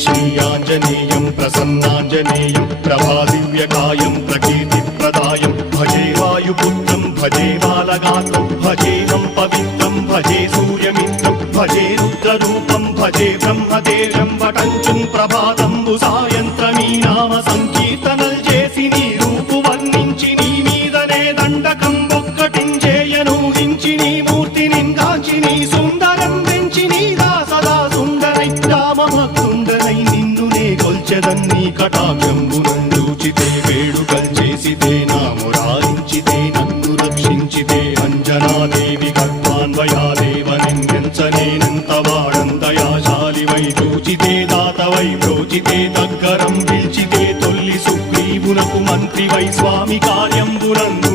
श्रीयाञ्जनेयं प्रसन्नाञ्जनेयं प्रभादिव्यकायं प्रकीर्तिप्रदायं भजे वायुपुत्रं भजे बालगात्रं भजेमं पवित्रं भजे सूर्यमित्रं भजे रुद्ररूपं भजे ब्रह्मदेव्यं वटञ्चुं प्रभातं सायन्त्रमी नाम संकीर्तनल చేసి నీ రూపు వర్ణించి నీ మీదనే దండకం ఒక్కటించేయను హించి నీ మూర్తిని గాంచి నీ సుందరం వెంచి నీ దాసదా సుందరై రామభక్తుండనై నిన్నునే కొల్చెదన్ని కటాక్షంబునందూచితే వేడుకల్ చేసితే నామురారించితే నన్ను రక్షించితే అంజనాదేవి కర్మాన్వయాదేవనించనేనంత వాడంతయాశాలివై చూచితే దాతవై ప్రోచితే దగ్గరం పిలిచితే తొల్లి సుగ్రీవునకు మంత్రివై స్వామి కార్యంబునందు